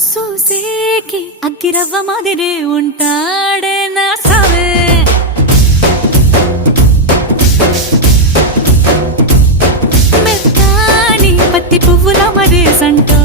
చూసేకి అగ్గిరవ్వ మాదిరే ఉంటాడే నా సావే. మెత్తాని పత్తి పువ్వుల మరే సంటో